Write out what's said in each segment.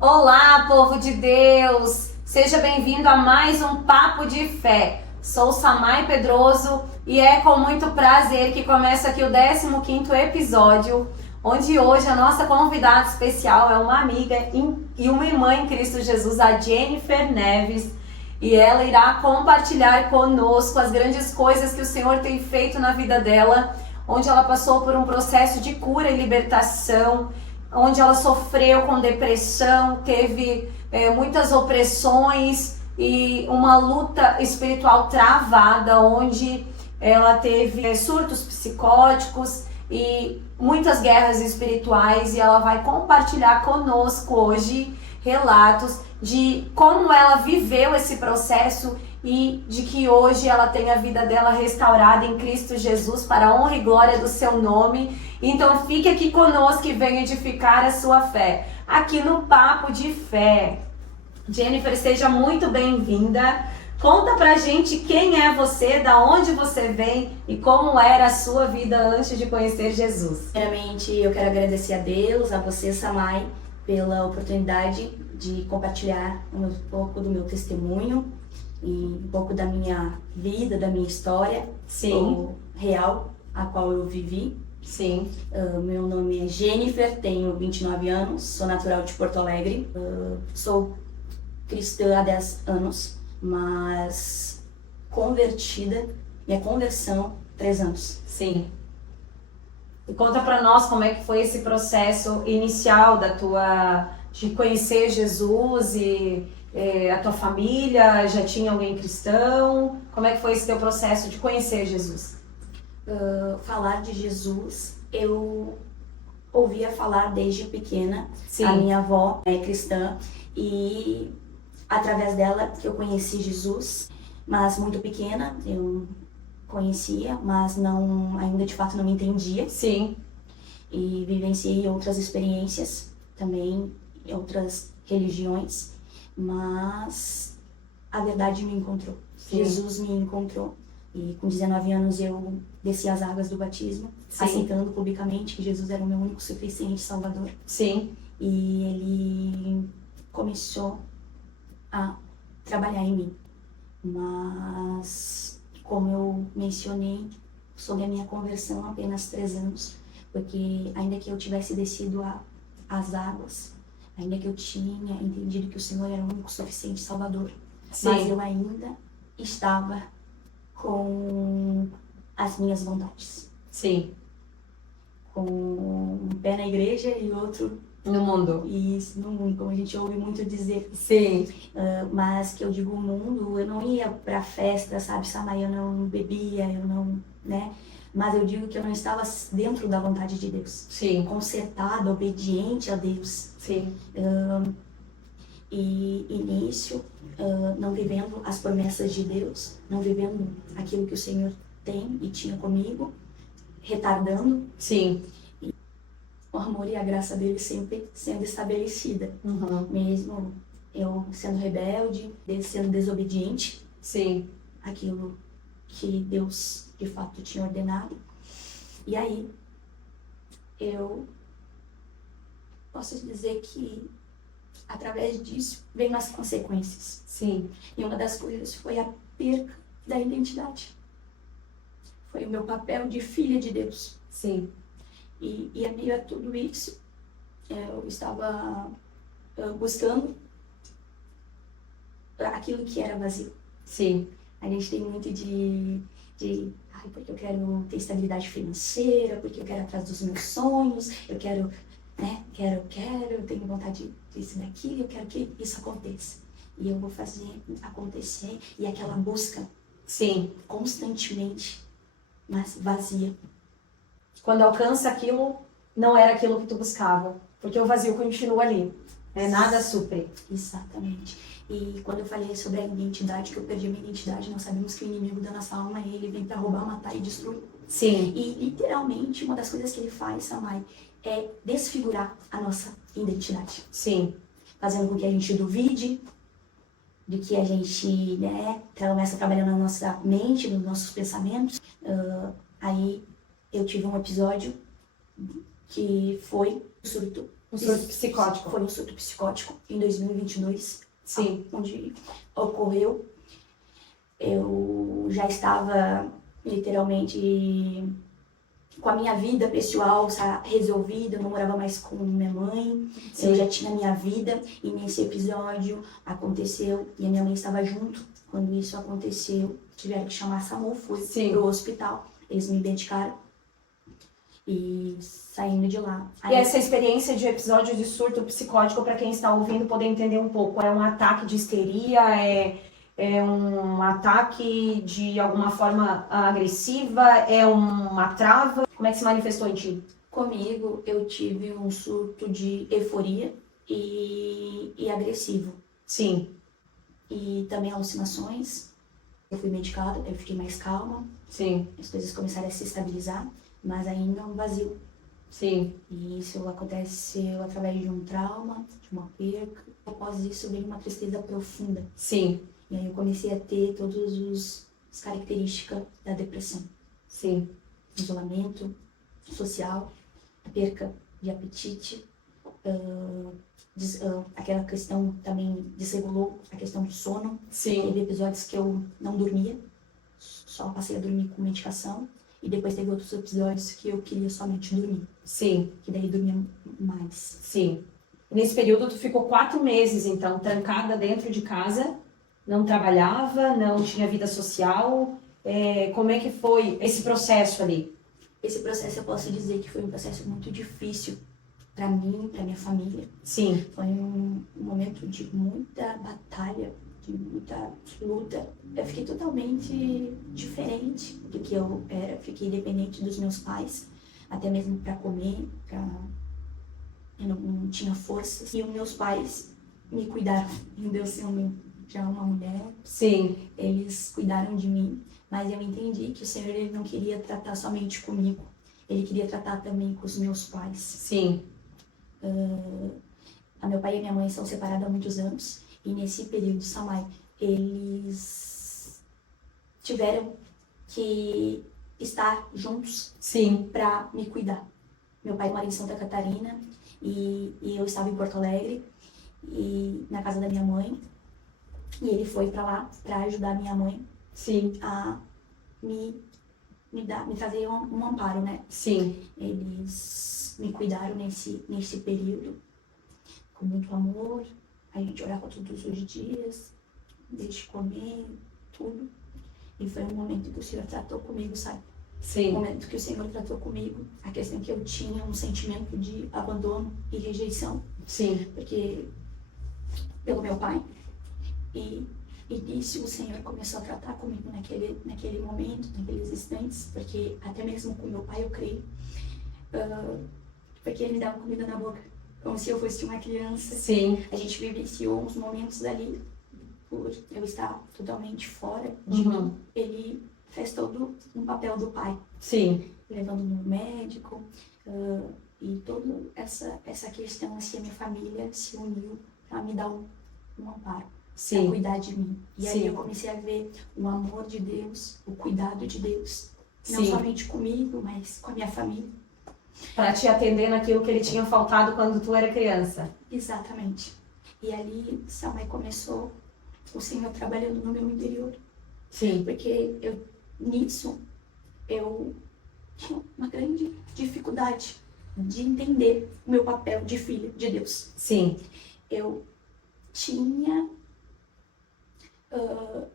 Olá, povo de Deus! Seja bem-vindo a mais um Papo de Fé. Sou Samay Pedroso e é com muito prazer que começa aqui o 15º episódio, onde hoje a nossa convidada especial é uma amiga e uma irmã em Cristo Jesus, a Jennifer Neves, e ela irá compartilhar conosco as grandes coisas que o Senhor tem feito na vida dela, onde ela passou por um processo de cura e libertação, onde ela sofreu com depressão, teve muitas opressões e uma luta espiritual travada, onde ela teve surtos psicóticos e muitas guerras espirituais, e ela vai compartilhar conosco hoje relatos de como ela viveu esse processo e de que hoje ela tem a vida dela restaurada em Cristo Jesus para a honra e glória do seu nome. Então fique aqui conosco e venha edificar a sua fé, aqui no Papo de Fé. Jennifer, seja muito bem-vinda. Conta pra gente quem é você, da onde você vem e como era a sua vida antes de conhecer Jesus. Primeiramente, eu quero agradecer a Deus, a você, Samay, pela oportunidade de compartilhar um pouco do meu testemunho e um pouco da minha vida, da minha história. Sim. Real, a qual eu vivi. Sim. Meu nome é Jennifer, tenho 29 anos, sou natural de Porto Alegre, sou cristã há 10 anos, mas convertida, minha conversão, 3 anos. Sim. E conta pra nós como é que foi esse processo inicial de conhecer Jesus e a tua família, já tinha alguém cristão? Como é que foi esse teu processo de conhecer Jesus? Falar de Jesus, eu ouvia falar desde pequena. Sim. A minha avó é cristã e através dela que eu conheci Jesus, mas muito pequena eu conhecia, mas ainda de fato não entendia. Sim. E vivenciei outras experiências também, outras religiões, mas a verdade me encontrou. Sim. Jesus me encontrou. E com 19 anos eu desci as águas do batismo, sim, aceitando publicamente que Jesus era o meu único suficiente Salvador. Sim. E ele começou a trabalhar em mim. Mas, como eu mencionei, sobre a minha conversão apenas 3 anos, porque ainda que eu tivesse descido as águas, ainda que eu tinha entendido que o Senhor era o único suficiente Salvador, sim, mas eu ainda estava com as minhas vontades. Sim. Com um pé na igreja e outro no mundo. Isso, no mundo, como a gente ouve muito dizer. Sim. Mas que eu digo o mundo, eu não ia pra festa, sabe, Samay, eu não bebia, eu não, né? Mas eu digo que eu não estava dentro da vontade de Deus. Sim. Consertada, obediente a Deus. Sim. E início, não vivendo as promessas de Deus, não vivendo aquilo que o Senhor tem e tinha comigo, retardando. Sim. E o amor e a graça dele sempre sendo estabelecida. Uhum. Mesmo eu sendo rebelde, sendo desobediente. Sim. Aquilo que Deus de fato tinha ordenado. E aí, eu posso dizer que através disso vem as consequências. Sim. E uma das coisas foi a perca da identidade. Foi o meu papel de filha de Deus. Sim. E a meio a tudo isso, eu estava buscando aquilo que era vazio. Sim. A gente tem muito porque eu quero ter estabilidade financeira, porque eu quero ir atrás dos meus sonhos, eu quero, né, eu tenho vontade disso daqui, eu quero que isso aconteça. E eu vou fazer acontecer, e aquela busca, sim, constantemente, mas vazia. Quando alcança aquilo, não era aquilo que tu buscava, porque o vazio continua ali, nada supre. Exatamente. E quando eu falei sobre a identidade, que eu perdi a minha identidade, nós sabemos que o inimigo da nossa alma, ele vem para roubar, matar e destruir. Sim. E literalmente, uma das coisas que ele faz, Samay, é desfigurar a nossa identidade. Sim. Fazendo com que a gente duvide, de que a gente, começa a trabalhar na nossa mente, nos nossos pensamentos. Aí eu tive um episódio que foi surto Um surto psicótico. Foi um surto psicótico em 2022. Sim. Onde ocorreu. Eu já estava literalmente com a minha vida pessoal resolvida, eu não morava mais com minha mãe, Sim. eu já tinha minha vida, e nesse episódio aconteceu, e a minha mãe estava junto quando isso aconteceu, tiveram que chamar a SAMU, fui pro hospital, eles me medicaram, e saindo de lá. E essa experiência de episódio de surto psicótico, para quem está ouvindo poder entender um pouco, é um ataque de histeria, é um ataque de alguma forma agressiva, é uma trava? Como é que se manifestou em ti? Comigo, eu tive um surto de euforia e agressivo. Sim. E também alucinações. Eu fui medicada, eu fiquei mais calma. Sim. As coisas começaram a se estabilizar, mas ainda um vazio. Sim. E isso aconteceu através de um trauma, de uma perca. Após isso, veio uma tristeza profunda. Sim. E aí eu comecei a ter todas as características da depressão. Sim. Isolamento social, a perca de apetite, aquela questão também desregulou a questão do sono. Sim. Teve episódios que eu não dormia, só passei a dormir com medicação. E depois teve outros episódios que eu queria somente dormir. Sim. Que daí dormia mais. Sim. E nesse período tu ficou 4 meses, então, trancada dentro de casa, não trabalhava, não tinha vida social. Como é que foi esse processo ali? Esse processo eu posso dizer que foi um processo muito difícil para mim, para minha família. Sim. Foi um momento de muita batalha, de muita luta. Eu fiquei totalmente diferente do que eu era. Fiquei dependente dos meus pais, até mesmo para comer, eu não tinha forças. E os meus pais me cuidaram, ainda eu sendo já uma mulher. Sim. Eles cuidaram de mim, mas eu entendi que o Senhor ele não queria tratar somente comigo. Ele queria tratar também com os meus pais. Sim. Meu pai e minha mãe são separados há muitos anos. E nesse período, Samay, eles tiveram que estar juntos. Sim. Para me cuidar. Meu pai mora em Santa Catarina e eu estava em Porto Alegre e na casa da minha mãe. E ele foi para lá para ajudar minha mãe. Sim. A me trazer um amparo, né? Sim. Eles me cuidaram nesse período com muito amor. A gente orava todos os dias, desde comer, tudo. E foi um momento que o Senhor tratou comigo, sabe? Sim. Um momento que o Senhor tratou comigo. A questão que eu tinha um sentimento de abandono e rejeição. Sim. Porque pelo meu pai. E nisso o Senhor começou a tratar comigo naquele momento, naqueles instantes. Porque até mesmo com meu pai eu creio. Porque ele me dava comida na boca. Como se eu fosse uma criança. Sim. A gente vivenciou uns momentos ali, por eu estar totalmente fora de mim. Ele fez todo um papel do pai. Sim. Levando no médico. E toda essa questão, assim, a minha família se uniu para me dar um amparo. Sim. Para cuidar de mim. E Sim. aí eu comecei a ver o amor de Deus, o cuidado de Deus. Não Sim. somente comigo, mas com a minha família. Para te atender naquilo que ele tinha faltado quando tu era criança. Exatamente. E ali, Samay começou o Senhor trabalhando no meu interior. Sim. Porque nisso, eu tinha uma grande dificuldade de entender o meu papel de filha de Deus. Sim. Eu tinha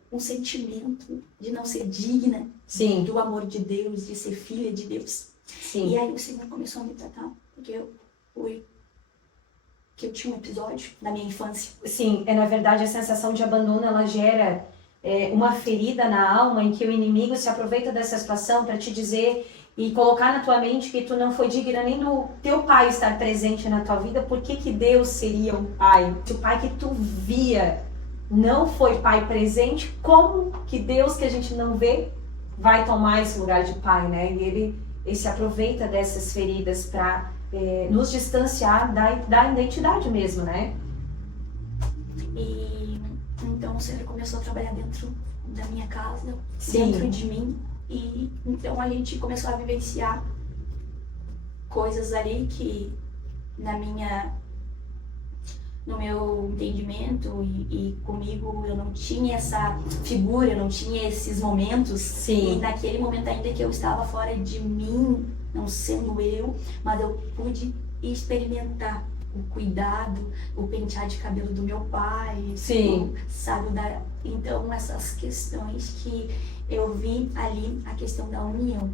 um sentimento de não ser digna. Sim. Do amor de Deus, de ser filha de Deus. Sim. E aí o Senhor começou a me tratar, porque eu tinha um episódio na minha infância. Sim, na verdade a sensação de abandono ela gera uma ferida na alma em que o inimigo se aproveita dessa situação para te dizer e colocar na tua mente que tu não foi digna nem do teu pai estar presente na tua vida. Por que Deus seria um pai? Se o pai que tu via não foi pai presente, como que Deus que a gente não vê vai tomar esse lugar de pai, né? E ele se aproveita dessas feridas para nos distanciar da identidade mesmo, né? E então o Senhor começou a trabalhar dentro da minha casa, Sim. dentro de mim. E então a gente começou a vivenciar coisas ali que no meu entendimento e comigo eu não tinha essa figura, eu não tinha esses momentos. Sim. E naquele momento ainda que eu estava fora de mim, não sendo eu, mas eu pude experimentar o cuidado, o pentear de cabelo do meu pai. Sim. Então essas questões que eu vi ali, a questão da união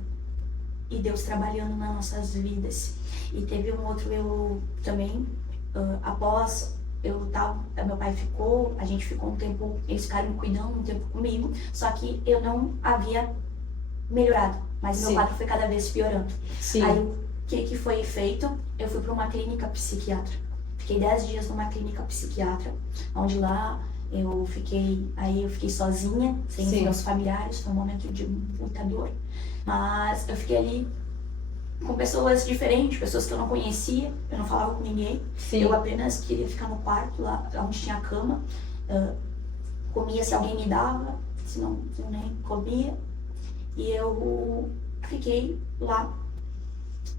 e Deus trabalhando nas nossas vidas. E teve um outro, eu também, após meu pai ficou, a gente ficou um tempo, eles ficaram me cuidando um tempo comigo, só que eu não havia melhorado, mas meu quadro foi cada vez piorando. Sim. Aí o que foi feito? Eu fui para uma clínica psiquiatra. Fiquei 10 dias numa clínica psiquiatra, onde lá eu fiquei sozinha, sem os meus familiares, foi um momento de muita dor. Mas eu fiquei ali com pessoas diferentes, pessoas que eu não conhecia, eu não falava com ninguém. Sim. Eu apenas queria ficar no quarto, lá onde tinha a cama, comia se alguém me dava, se não, eu nem comia. E eu fiquei lá,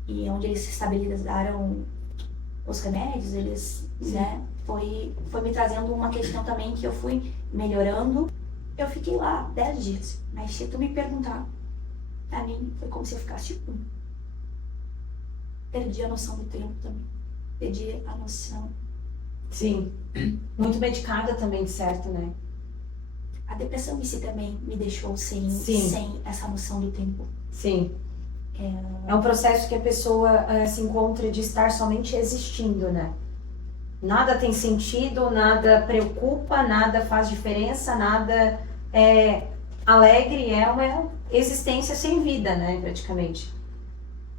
e onde eles se estabilizaram os remédios, eles, né, foi me trazendo uma questão também que eu fui melhorando. Eu fiquei lá 10 dias, mas se tu me perguntar, pra mim foi como se eu ficasse perdi a noção do tempo também, perdi a noção. Sim, muito medicada também, certo, né? A depressão em si também me deixou sem essa noção do tempo. Sim. É um processo que a pessoa se encontra de estar somente existindo, né? Nada tem sentido, nada preocupa, nada faz diferença, nada é alegre, é uma existência sem vida, né, praticamente.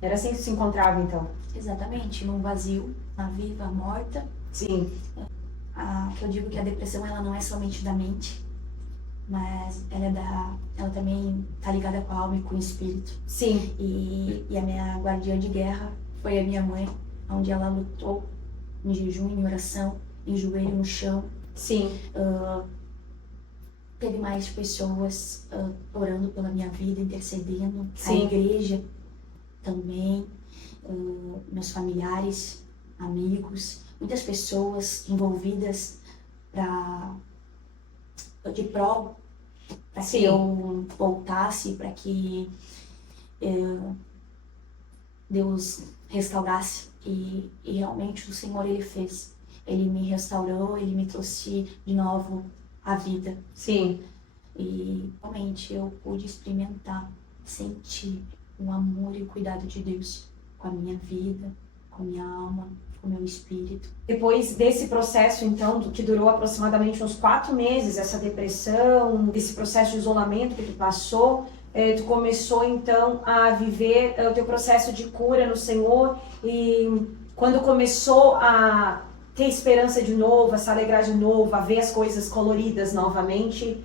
Era assim que se encontrava, então? Exatamente, num vazio, na viva, morta. Sim. Que eu digo que a depressão, ela não é somente da mente, mas ela também tá ligada com a alma e com o espírito. Sim. E a minha guardiã de guerra foi a minha mãe, onde ela lutou em jejum, em oração, em joelho no chão. Sim. Teve mais pessoas orando pela minha vida, intercedendo. Sim. A igreja também, meus familiares, amigos, muitas pessoas envolvidas de prol para que eu voltasse, para que Deus restaurasse. E realmente o Senhor, Ele fez. Ele me restaurou, Ele me trouxe de novo à vida. Sim. E realmente eu pude experimentar, sentir o amor e o cuidado de Deus com a minha vida, com a minha alma, com o meu espírito. Depois desse processo, então, que durou aproximadamente uns 4 meses, essa depressão, desse processo de isolamento que tu passou, tu começou, então, a viver o teu processo de cura no Senhor, e quando começou a ter esperança de novo, a se alegrar de novo, a ver as coisas coloridas novamente,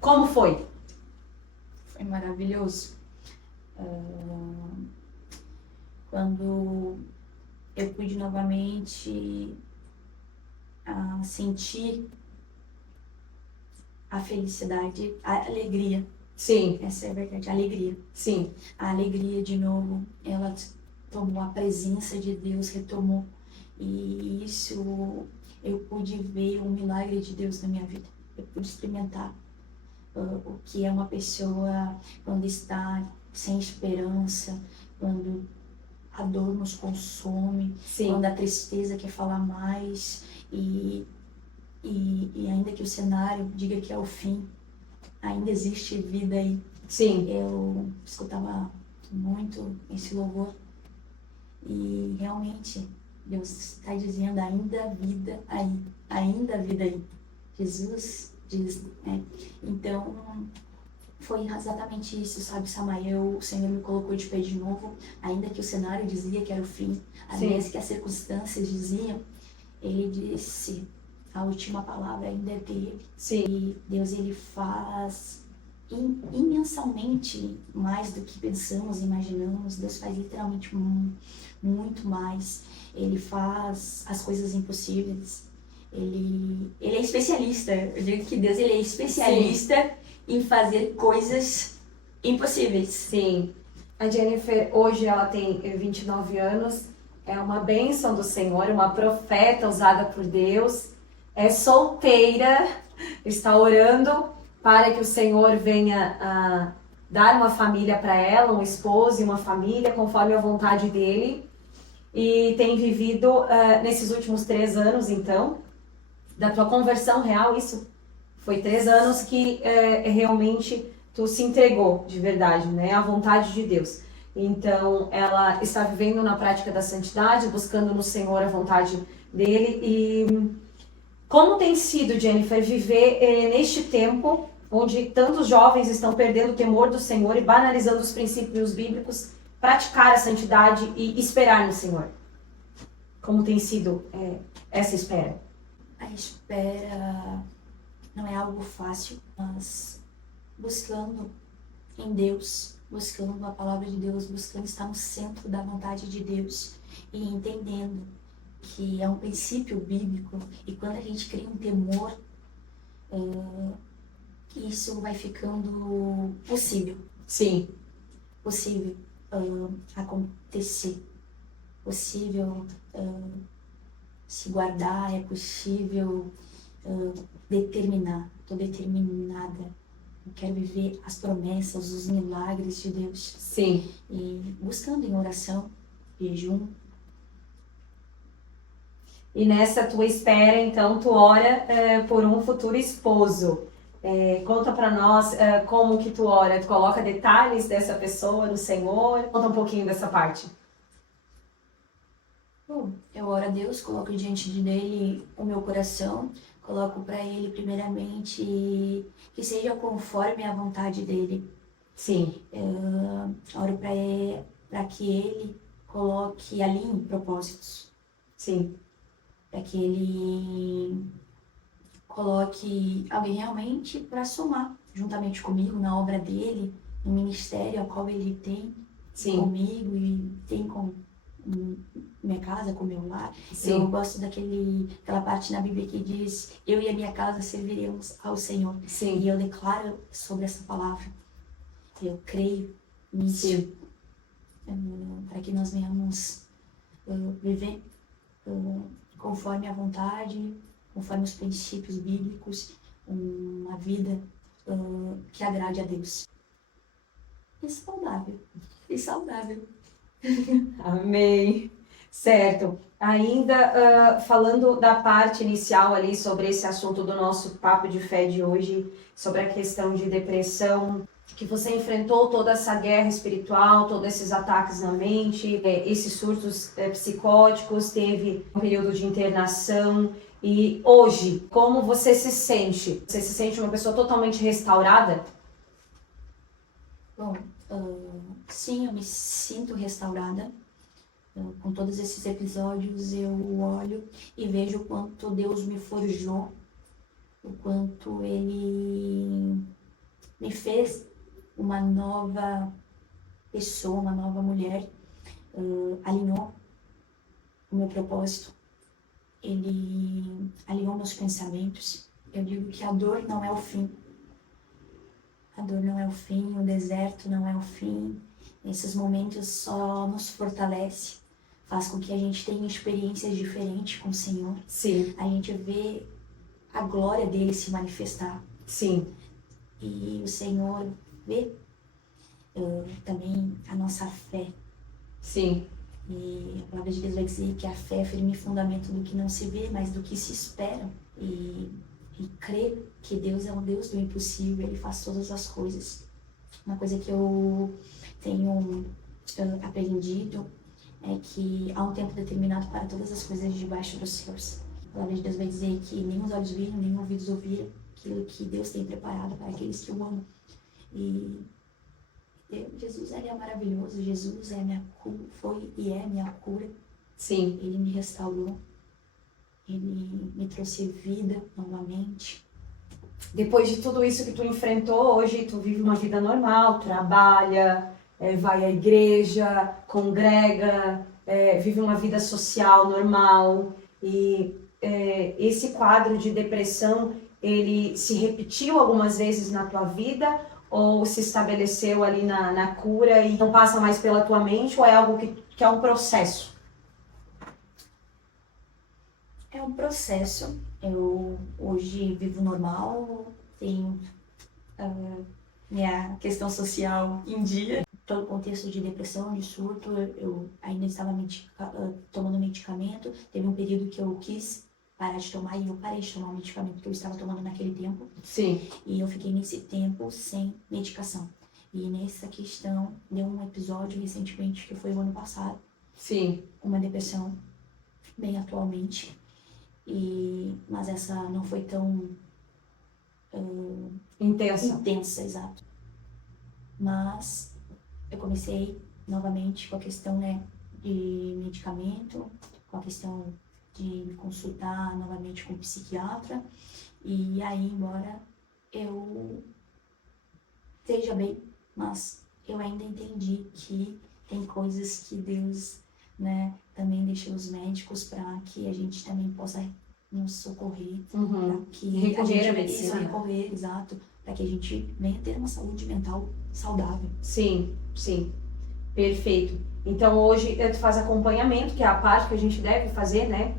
como foi? Foi maravilhoso. Quando eu pude novamente sentir a felicidade, a alegria. Sim. Essa é a verdade, a alegria. Sim. A alegria de novo, ela tomou a presença de Deus, retomou. E isso, eu pude ver um milagre de Deus na minha vida. Eu pude experimentar o que é uma pessoa quando está sem esperança, quando a dor nos consome, quando a tristeza quer falar mais, e ainda que o cenário diga que é o fim, ainda existe vida aí. Sim. Eu escutava muito esse louvor e realmente Deus está dizendo ainda há vida aí, ainda há vida aí. Jesus diz, né? Então, foi exatamente isso, sabe, Samael? O Senhor me colocou de pé de novo, ainda que o cenário dizia que era o fim, ainda que as circunstâncias diziam, Ele disse, a última palavra ainda é dele. Sim. E Deus, Ele faz imensamente mais do que pensamos, imaginamos. Deus faz literalmente muito mais. Ele faz as coisas impossíveis. Ele é especialista. Eu digo que Deus, Ele é especialista em fazer coisas impossíveis. Sim. A Jennifer, hoje ela tem 29 anos é uma bênção do Senhor, uma profeta usada por Deus, é solteira, está orando para que o Senhor venha dar uma família para ela, um esposo e uma família, conforme a vontade dele. E tem vivido nesses últimos 3 anos, então, da tua conversão real, isso foi 3 anos que realmente tu se entregou de verdade, né, à vontade de Deus. Então, ela está vivendo na prática da santidade, buscando no Senhor a vontade dele. E como tem sido, Jennifer, viver neste tempo onde tantos jovens estão perdendo o temor do Senhor e banalizando os princípios bíblicos, praticar a santidade e esperar no Senhor? Como tem sido essa espera? A espera não é algo fácil, mas buscando em Deus, buscando a palavra de Deus, buscando estar no centro da vontade de Deus e entendendo que é um princípio bíblico, e quando a gente cria um temor, isso vai ficando possível. Sim. Possível acontecer, possível se guardar, é possível determinar. Estou determinada. Eu quero viver as promessas, os milagres de Deus. Sim. E buscando em oração, jejum. E nessa tua espera, então, tu ora por um futuro esposo. Conta pra nós como que tu ora. Tu coloca detalhes dessa pessoa no Senhor? Conta um pouquinho dessa parte. Eu oro a Deus, coloco diante dele o meu coração, coloco para ele primeiramente que seja conforme a vontade dele. Sim. Oro para que ele coloque, alinhe propósitos. Sim. Para que ele coloque alguém realmente para somar juntamente comigo na obra dele, no ministério ao qual ele tem. Sim. Comigo e tem com minha casa, com meu lar. Sim. Eu gosto daquela parte na Bíblia que diz: eu e a minha casa serviremos ao Senhor. Sim. E eu declaro sobre essa palavra. Eu creio nisso. Para que nós venhamos viver conforme a vontade, conforme os princípios bíblicos, uma vida que agrade a Deus. E saudável. E saudável. Amém. Certo. Ainda falando da parte inicial ali sobre esse assunto do nosso papo de fé de hoje, sobre a questão de depressão, que você enfrentou toda essa guerra espiritual, todos esses ataques na mente, esses surtos psicóticos, teve um período de internação. E hoje, como você se sente? Você se sente uma pessoa totalmente restaurada? Bom, sim, eu me sinto restaurada. Com todos esses episódios eu olho e vejo o quanto Deus me forjou, o quanto Ele me fez uma nova pessoa, uma nova mulher, alinhou o meu propósito, Ele alinhou meus pensamentos. Eu digo que a dor não é o fim. A dor não é o fim, o deserto não é o fim. Esses momentos só nos fortalece, faz com que a gente tenha experiências diferentes com o Senhor. Sim. A gente vê a glória dele se manifestar. Sim. E o Senhor vê também a nossa fé. Sim. E a palavra de Deus vai dizer que a fé é firme fundamento do que não se vê, mas do que se espera. E crer que Deus é um Deus do impossível, Ele faz todas as coisas. Uma coisa que eu tenho aprendido é que há um tempo determinado para todas as coisas debaixo dos céus. A palavra de Deus vai dizer que nem os olhos viram, nem os ouvidos ouviram aquilo que Deus tem preparado para aqueles que o amam. E Jesus, Ele é maravilhoso. Jesus é a minha cura, foi e é a minha cura. Sim. Ele me restaurou. Ele me trouxe vida novamente. Depois de tudo isso que tu enfrentou, hoje tu vive uma vida normal, trabalha, vai à igreja, congrega, vive uma vida social normal. E esse quadro de depressão, ele se repetiu algumas vezes na tua vida ou se estabeleceu ali na cura e não passa mais pela tua mente, ou é algo que é um processo? um processo. Eu hoje vivo normal, tenho minha questão social em dia. Todo o contexto de depressão, de surto, eu ainda estava tomando medicamento. Teve um período que eu quis parar de tomar e eu parei de tomar o medicamento que eu estava tomando naquele tempo. Sim. E eu fiquei nesse tempo sem medicação. E nessa questão, deu um episódio recentemente, que foi o ano passado. Sim. Uma depressão, bem atualmente. Mas essa não foi tão intensa, exato. Mas eu comecei novamente com a questão, né, de medicamento, com a questão de me consultar novamente com o psiquiatra. E aí, embora eu esteja bem, mas eu ainda entendi que tem coisas que Deus, né, também deixou os médicos para que a gente também possa nos socorrer, para que recorrer à medicina. Recorrer, exato, para que a gente venha ter uma saúde mental saudável. Sim, sim, perfeito. Então hoje tu faz acompanhamento, que é a parte que a gente deve fazer, né?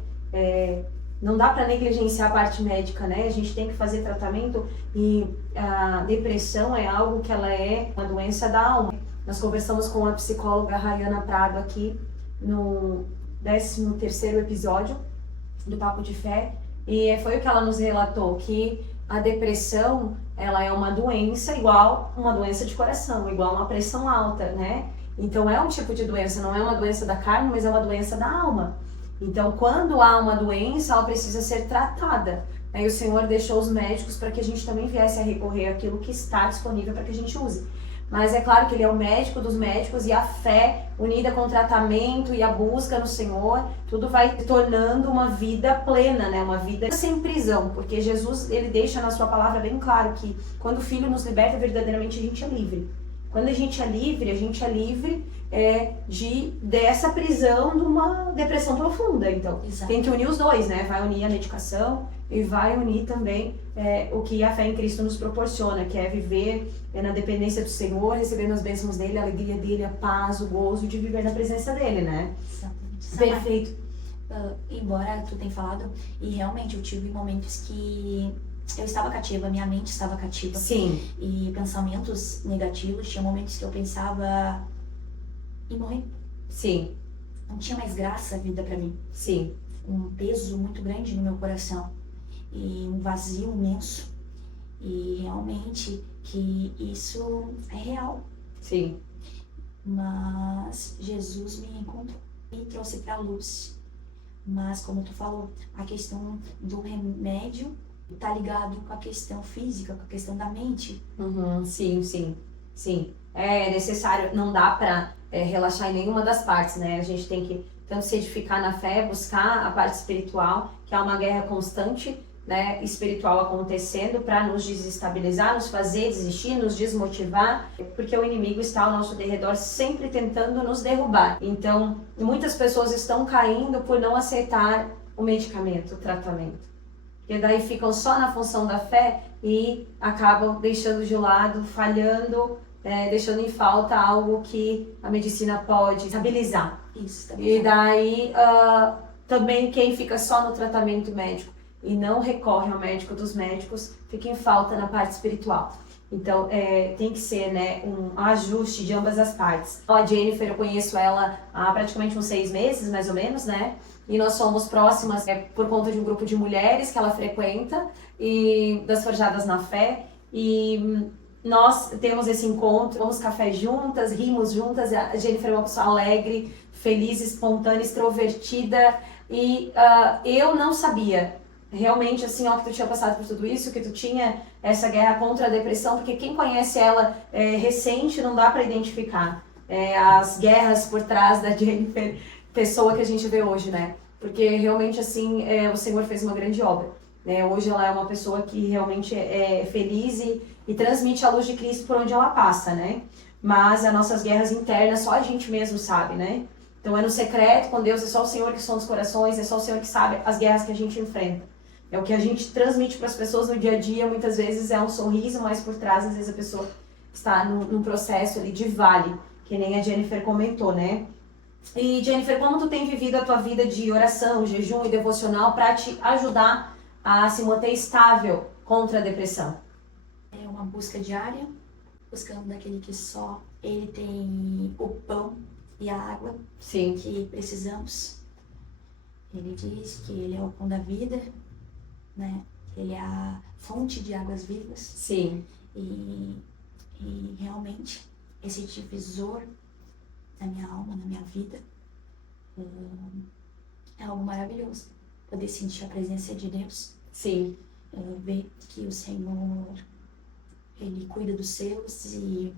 Não dá para negligenciar a parte médica, né? A gente tem que fazer tratamento e a depressão é algo que ela é uma doença da alma. Nós conversamos com a psicóloga Rayana Prado aqui no 13º episódio do Papo de Fé e foi o que ela nos relatou, que a depressão ela é uma doença igual uma doença de coração, igual uma pressão alta, né? Então é um tipo de doença, não é uma doença da carne, mas é uma doença da alma. Então, quando há uma doença, ela precisa ser tratada. E o Senhor deixou os médicos para que a gente também viesse a recorrer àquilo que está disponível para que a gente use. Mas é claro que Ele é o médico dos médicos e a fé unida com o tratamento e a busca no Senhor, tudo vai se tornando uma vida plena, né? Uma vida sem prisão, porque Jesus, Ele deixa na sua palavra bem claro que quando o Filho nos liberta, verdadeiramente a gente é livre. Quando a gente é livre dessa prisão de uma depressão profunda. Então, Exato. Tem que unir os dois, né? Vai unir a medicação e vai unir também o que a fé em Cristo nos proporciona, que é viver na dependência do Senhor, recebendo as bênçãos dEle, a alegria dEle, a paz, o gozo de viver na presença dEle, né? Exatamente. Perfeito. Embora tu tenha falado, e realmente eu tive momentos que eu estava cativa, minha mente estava cativa. Sim. E pensamentos negativos, tinha momentos que eu pensava em morrer. Sim. Não tinha mais graça a vida pra mim. Sim. Um peso muito grande no meu coração e um vazio imenso. E realmente que isso é real. Sim. Mas Jesus me encontrou e trouxe pra luz. Mas como tu falou, a questão do remédio tá ligado com a questão física, com a questão da mente. Sim. É necessário, não dá pra relaxar em nenhuma das partes, né? A gente tem que tanto se edificar na fé, buscar a parte espiritual, que é uma guerra constante, né, espiritual acontecendo para nos desestabilizar, nos fazer desistir, nos desmotivar, porque o inimigo está ao nosso derredor sempre tentando nos derrubar. Então, muitas pessoas estão caindo por não aceitar o medicamento, o tratamento. Porque daí ficam só na função da fé e acabam deixando de lado, falhando, deixando em falta algo que a medicina pode estabilizar. Isso, tá. E daí também quem fica só no tratamento médico e não recorre ao médico dos médicos, fica em falta na parte espiritual. Então tem que ser, né, um ajuste de ambas as partes. A Jennifer, eu conheço ela há praticamente uns 6 meses, mais ou menos, né? E nós somos próximas por conta de um grupo de mulheres que ela frequenta e das Forjadas na Fé. E nós temos esse encontro, tomamos café juntas, rimos juntas. A Jennifer é uma pessoa alegre, feliz, espontânea, extrovertida. E eu não sabia realmente, assim, ó, que tu tinha passado por tudo isso, que tu tinha essa guerra contra a depressão, porque quem conhece ela recente não dá para identificar as guerras por trás da Jennifer, pessoa que a gente vê hoje, né? Porque realmente, assim, o Senhor fez uma grande obra, né? Hoje ela é uma pessoa que realmente é feliz e transmite a luz de Cristo por onde ela passa, né? Mas as nossas guerras internas só a gente mesmo sabe, né? Então é no secreto, com Deus, é só o Senhor que sonda os corações, é só o Senhor que sabe as guerras que a gente enfrenta. É o que a gente transmite para as pessoas no dia a dia, muitas vezes é um sorriso, mas por trás, às vezes, a pessoa está num processo ali de vale, que nem a Jennifer comentou, né? E Jennifer, como tu tem vivido a tua vida de oração, jejum e devocional para te ajudar a se manter estável contra a depressão? É uma busca diária, buscando daquele que só ele tem o pão e a água Sim, que precisamos. Ele diz que ele é o pão da vida, né? Ele é a fonte de águas vivas sim, e realmente esse divisor na minha alma, na minha vida, é algo maravilhoso. Poder sentir a presença de Deus, sim, ver que o Senhor, Ele cuida dos seus e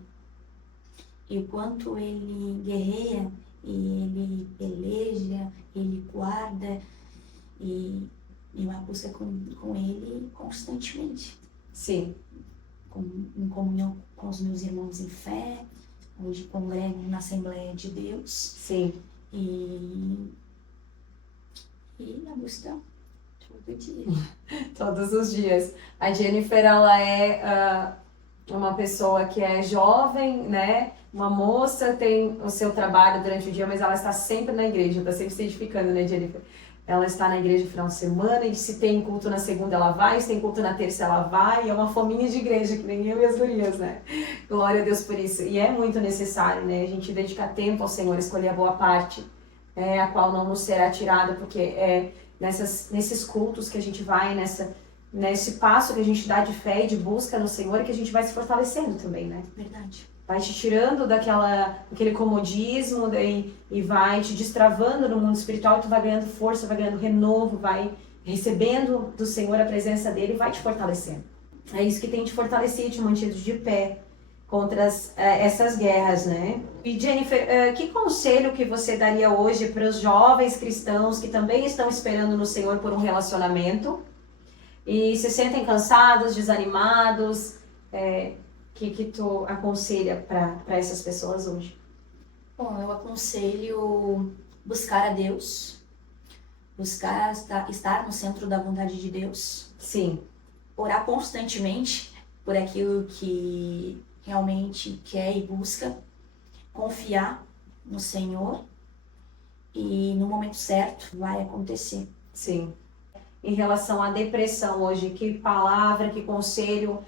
o quanto Ele guerreia e Ele peleja, Ele guarda e uma busca com Ele constantemente. sim, Em comunhão com os meus irmãos em fé, hoje congrego na Assembleia de Deus sim. e a busca todo dia. Todos os dias. A Jennifer, ela é uma pessoa que é jovem, né? Uma moça, tem o seu trabalho durante o dia, mas ela está sempre na igreja, está sempre se edificando, né, Jennifer? Ela está na igreja no final de semana, e se tem culto na segunda ela vai, se tem culto na terça ela vai, e é uma fominha de igreja, que nem eu e as gurias, né? Glória a Deus por isso. E é muito necessário, né? A gente dedicar tempo ao Senhor, escolher a boa parte, a qual não nos será tirada, porque é nesses cultos que a gente vai, nesse passo que a gente dá de fé e de busca no Senhor, que a gente vai se fortalecendo também, né? Verdade. Vai te tirando daquele comodismo e vai te destravando no mundo espiritual, tu vai ganhando força, vai ganhando renovo, vai recebendo do Senhor a presença dele e vai te fortalecendo. É isso que tem te fortalecido, te mantido de pé contra essas guerras, né? E Jennifer, que conselho que você daria hoje para os jovens cristãos que também estão esperando no Senhor por um relacionamento e se sentem cansados, desanimados? Que tu aconselha para essas pessoas hoje? Bom, eu aconselho buscar a Deus, buscar estar no centro da vontade de Deus, Sim, orar constantemente por aquilo que realmente quer e busca, confiar no Senhor e no momento certo vai acontecer. sim. Em relação à depressão hoje, que palavra, que conselho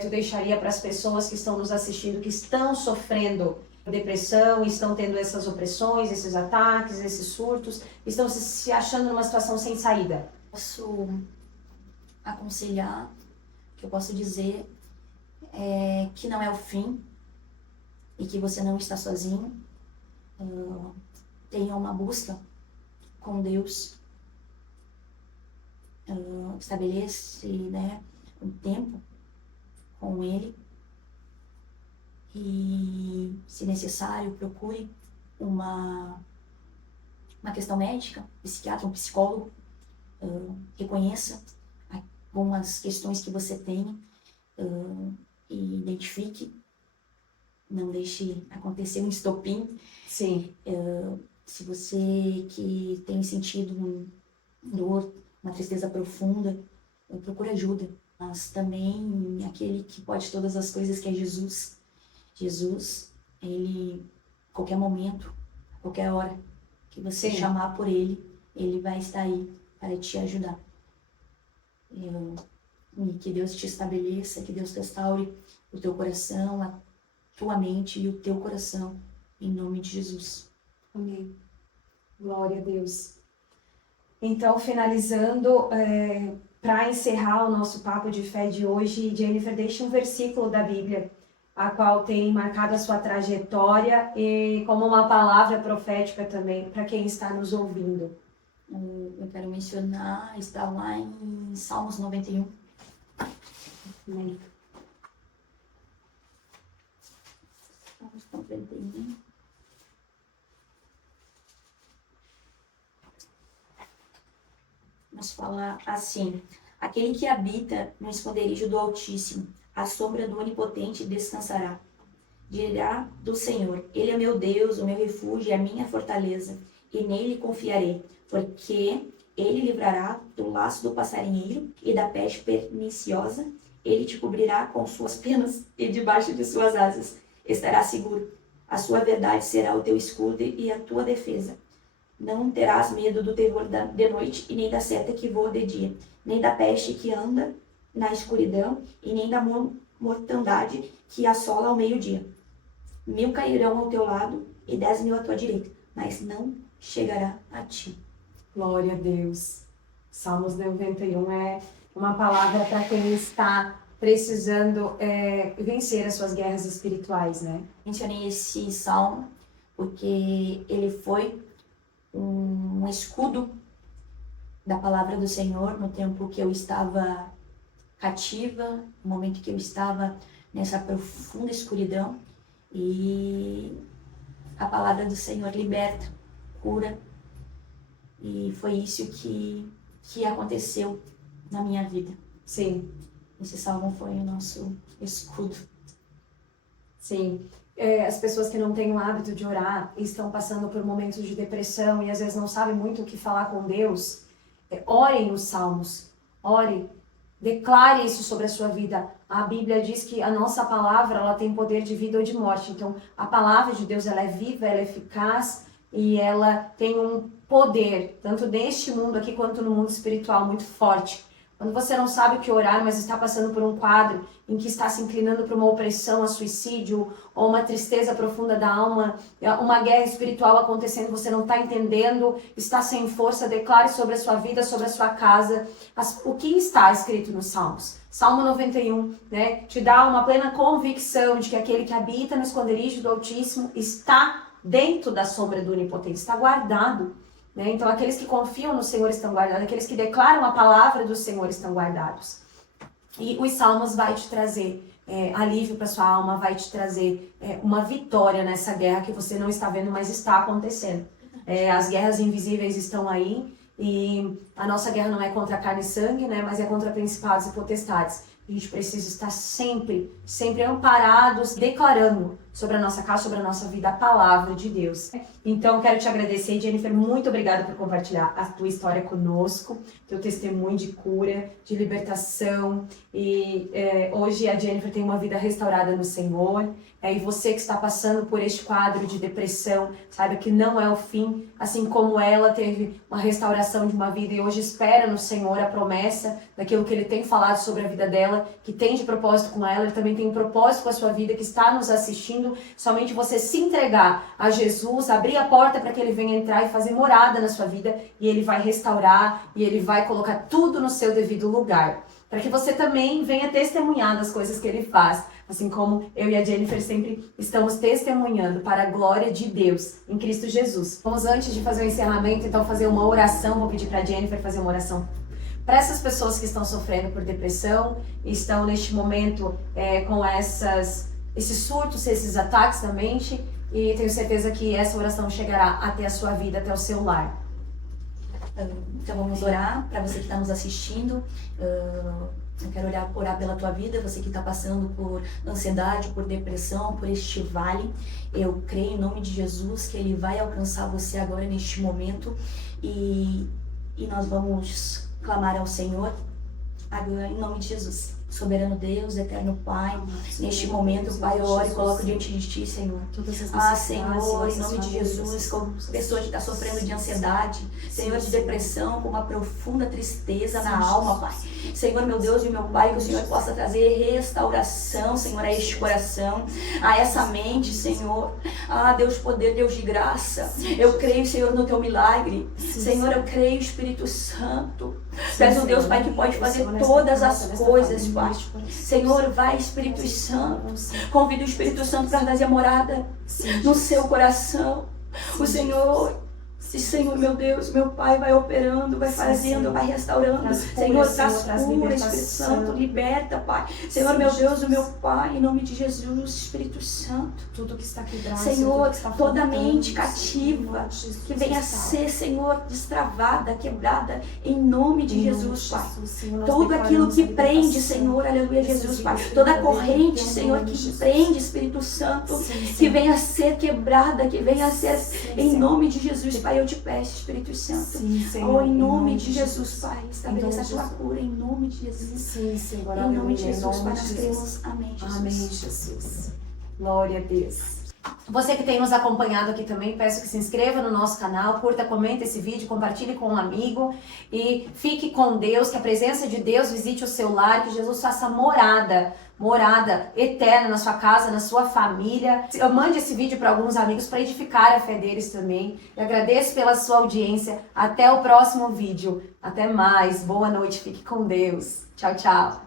tu deixaria para as pessoas que estão nos assistindo, que estão sofrendo depressão, estão tendo essas opressões, esses ataques, esses surtos, estão se achando numa situação sem saída? Posso aconselhar, o que eu posso dizer é que não é o fim e que você não está sozinho. Tenha uma busca com Deus, estabelece, né, um tempo com Ele e, se necessário, procure uma questão médica, psiquiatra, um psicólogo, reconheça algumas questões que você tem e identifique, não deixe acontecer um estopim. Sim. Se você que tem sentido dor, uma tristeza profunda, procure ajuda. Mas também aquele que pode todas as coisas, que é Jesus. Jesus, ele, a qualquer momento, a qualquer hora que você Sim. chamar por ele, ele vai estar aí para te ajudar. E que Deus te estabeleça, que Deus restaure o teu coração, a tua mente e o teu coração, em nome de Jesus. Amém. Glória a Deus. Então, finalizando, para encerrar o nosso papo de fé de hoje, Jennifer, deixa um versículo da Bíblia, a qual tem marcado a sua trajetória e como uma palavra profética também para quem está nos ouvindo. Eu quero mencionar, está lá em Salmos 91. Amém. Salmos 91. Vamos falar assim: aquele que habita no esconderijo do Altíssimo, à sombra do Onipotente descansará. Dirá do Senhor: Ele é meu Deus, o meu refúgio e a minha fortaleza, e nele confiarei, porque ele livrará do laço do passarinheiro e da peste perniciosa. Ele te cobrirá com suas penas e debaixo de suas asas estará seguro. A sua verdade será o teu escudo e a tua defesa. Não terás medo do terror de noite, e nem da seta que voa de dia, nem da peste que anda na escuridão, e nem da mortandade que assola ao meio-dia. 1000 cairão ao teu lado e 10.000 à tua direita, mas não chegará a ti. Glória a Deus. Salmos 91 é uma palavra para quem está precisando vencer as suas guerras espirituais, né? Mencionei esse salmo porque ele foi um escudo da palavra do Senhor no tempo que eu estava cativa, no momento que eu estava nessa profunda escuridão, e a palavra do Senhor liberta, cura, e foi isso que aconteceu na minha vida. Sim. Esse salmo foi o nosso escudo. Sim. As pessoas que não têm o hábito de orar e estão passando por momentos de depressão e às vezes não sabem muito o que falar com Deus, orem os salmos, orem, declare isso sobre a sua vida. A Bíblia diz que a nossa palavra, ela tem poder de vida ou de morte. Então, a palavra de Deus, ela é viva, ela é eficaz e ela tem um poder, tanto neste mundo aqui quanto no mundo espiritual, muito forte. Quando você não sabe o que orar, mas está passando por um quadro em que está se inclinando para uma opressão, a suicídio, ou uma tristeza profunda da alma, uma guerra espiritual acontecendo, você não está entendendo, está sem força, declare sobre a sua vida, sobre a sua casa, o que está escrito nos Salmos. Salmo 91, né, te dá uma plena convicção de que aquele que habita no esconderijo do Altíssimo está dentro da sombra do Onipotente, está guardado. Então, aqueles que confiam no Senhor estão guardados, aqueles que declaram a palavra do Senhor estão guardados. E os Salmos vai te trazer alívio para sua alma, vai te trazer uma vitória nessa guerra que você não está vendo, mas está acontecendo. As guerras invisíveis estão aí e a nossa guerra não é contra carne e sangue, né, mas é contra principados e potestades. A gente precisa estar sempre amparados, declarando sobre a nossa casa, sobre a nossa vida, a palavra de Deus. Então, quero te agradecer, Jennifer, muito obrigada por compartilhar a tua história conosco, teu testemunho de cura, de libertação. E hoje a Jennifer tem uma vida restaurada no Senhor. E você que está passando por este quadro de depressão, saiba que não é o fim, assim como ela teve uma restauração de uma vida e hoje espera no Senhor a promessa daquilo que Ele tem falado sobre a vida dela, que tem de propósito com ela, Ele também tem um propósito com a sua vida, que está nos assistindo. Somente você se entregar a Jesus, abrir a porta para que Ele venha entrar e fazer morada na sua vida, e Ele vai restaurar, e Ele vai colocar tudo no seu devido lugar, para que você também venha testemunhar das coisas que Ele faz, assim como eu e a Jennifer sempre estamos testemunhando para a glória de Deus em Cristo Jesus. Vamos, antes de fazer o encerramento, então fazer uma oração. Vou pedir para a Jennifer fazer uma oração para essas pessoas que estão sofrendo por depressão, e estão neste momento com esses surtos, esses ataques na mente, e tenho certeza que essa oração chegará até a sua vida, até o seu lar. Então vamos orar para você que está nos assistindo. Eu quero orar pela tua vida, você que está passando por ansiedade, por depressão, por este vale. Eu creio em nome de Jesus que Ele vai alcançar você agora neste momento, e nós vamos clamar ao Senhor agora em nome de Jesus. Soberano Deus, eterno Pai, neste momento, Pai, eu oro e coloco diante de Ti, Senhor. Senhor, em nome de Jesus, com pessoas que estão sofrendo de ansiedade, Senhor, de depressão, com uma profunda tristeza na alma, Pai. Senhor, meu Deus e meu Pai, que o Senhor possa trazer restauração, Senhor, a este coração, a essa mente, Senhor. Deus poder, Deus de graça. Eu creio, Senhor, no Teu milagre. Senhor, eu creio, Espírito Santo. Tu és o Deus, Pai, que pode fazer todas as coisas, Pai. Senhor, vai, Espírito Santo. Convida o Espírito Santo para trazer morada no seu coração. O Senhor, meu Deus, meu Pai, vai operando, vai fazendo, vai restaurando. Senhor, traz cura, Espírito Santo, liberta, Pai. Senhor, meu Deus, o meu Pai, em nome de Jesus, Espírito Santo. Tudo que está quebrado, Senhor, toda mente cativa, que venha a ser, Senhor, destravada, quebrada, em nome de Jesus, Pai. Tudo aquilo que prende, Senhor, aleluia, Jesus, Pai. Toda corrente, Senhor, que prende, Espírito Santo, que venha a ser quebrada, que venha a ser, em nome de Jesus, Pai. Eu te peço, Espírito Santo, em nome de Jesus, Pai, estabeleça a tua cura em nome de Jesus. Sim, Senhor, em nome de Jesus, Pai, nós cremos. Amém, Jesus. Amém, Jesus. Glória a Deus. Você que tem nos acompanhado aqui também, peço que se inscreva no nosso canal, curta, comenta esse vídeo, compartilhe com um amigo e fique com Deus, que a presença de Deus visite o seu lar, que Jesus faça morada eterna na sua casa, na sua família. Eu mande esse vídeo para alguns amigos para edificar a fé deles também. Eu agradeço pela sua audiência. Até o próximo vídeo. Até mais. Boa noite. Fique com Deus. Tchau, tchau.